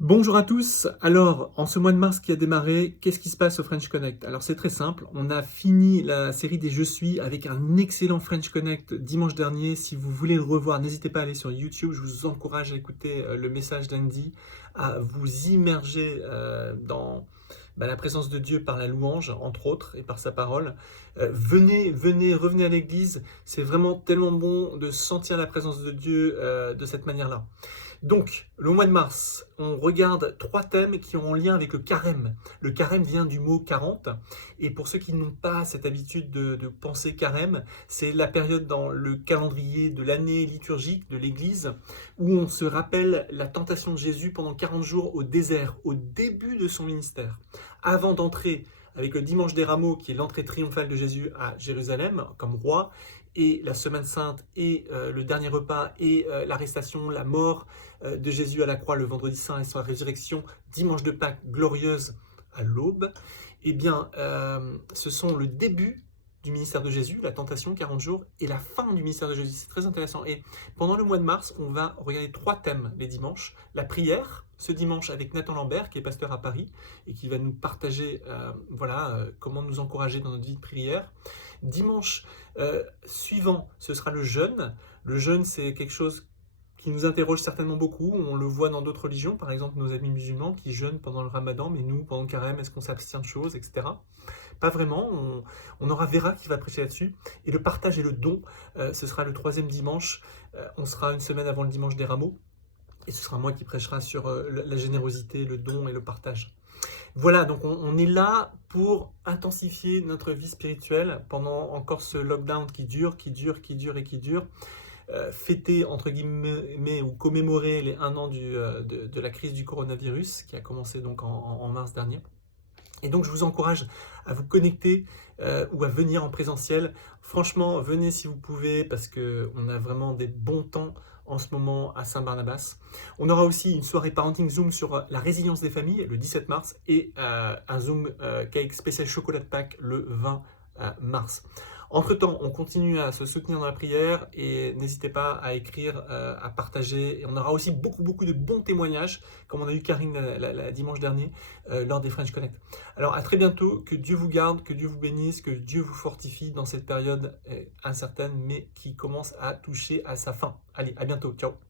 Bonjour à tous. Alors, en ce mois de mars qui a démarré, qu'est-ce qui se passe au French Connect? Alors, c'est très simple. On a fini la série des Je suis avec un excellent French Connect dimanche dernier. Si vous voulez le revoir, n'hésitez pas à aller sur YouTube. Je vous encourage à écouter le message d'Andy, à vous immerger dans la présence de Dieu par la louange, entre autres, et par sa parole. Revenez à l'église. C'est vraiment tellement bon de sentir la présence de Dieu de cette manière-là. Donc, le mois de mars, on regarde trois thèmes qui ont en lien avec le carême. Le carême vient du mot 40, et pour ceux qui n'ont pas cette habitude de penser carême, c'est la période dans le calendrier de l'année liturgique de l'Église où on se rappelle la tentation de Jésus pendant 40 jours au désert, au début de son ministère, avant d'entrer avec le dimanche des rameaux, qui est l'entrée triomphale de Jésus à Jérusalem comme roi, et la semaine sainte, et le dernier repas, et l'arrestation, la mort de Jésus à la croix le vendredi saint et sa résurrection dimanche de Pâques glorieuse à l'aube, eh bien, ce sont le début du ministère de Jésus, la tentation, 40 jours, et la fin du ministère de Jésus. C'est très intéressant. Et pendant le mois de mars, on va regarder trois thèmes les dimanches. La prière, ce dimanche avec Nathan Lambert, qui est pasteur à Paris, et qui va nous partager comment nous encourager dans notre vie de prière. Dimanche suivant, ce sera le jeûne. Le jeûne, c'est quelque chose qui nous interroge certainement beaucoup. On le voit dans d'autres religions, par exemple nos amis musulmans qui jeûnent pendant le ramadan, mais nous, pendant le carême, est-ce qu'on s'abstient de choses, etc. Pas vraiment, on aura Vera qui va prêcher là-dessus. Et le partage et le don, ce sera le troisième dimanche. On sera une semaine avant le dimanche des rameaux. Et ce sera moi qui prêchera sur la générosité, le don et le partage. Voilà, donc on est là pour intensifier notre vie spirituelle pendant encore ce lockdown qui dure. Fêter, entre guillemets, ou commémorer les 1 an de la crise du coronavirus qui a commencé donc en mars dernier. Et donc je vous encourage à vous connecter ou à venir en présentiel. Franchement, venez si vous pouvez parce qu'on a vraiment des bons temps en ce moment à Saint-Barnabas. On aura aussi une soirée parenting Zoom sur la résilience des familles le 17 mars et un Zoom cake spécial chocolat de Pâques le 20 mars. Entre-temps, on continue à se soutenir dans la prière et n'hésitez pas à écrire, à partager. Et on aura aussi beaucoup de bons témoignages, comme on a eu Karine la dimanche dernier, lors des French Connect. Alors à très bientôt, que Dieu vous garde, que Dieu vous bénisse, que Dieu vous fortifie dans cette période incertaine, mais qui commence à toucher à sa fin. Allez, à bientôt, ciao.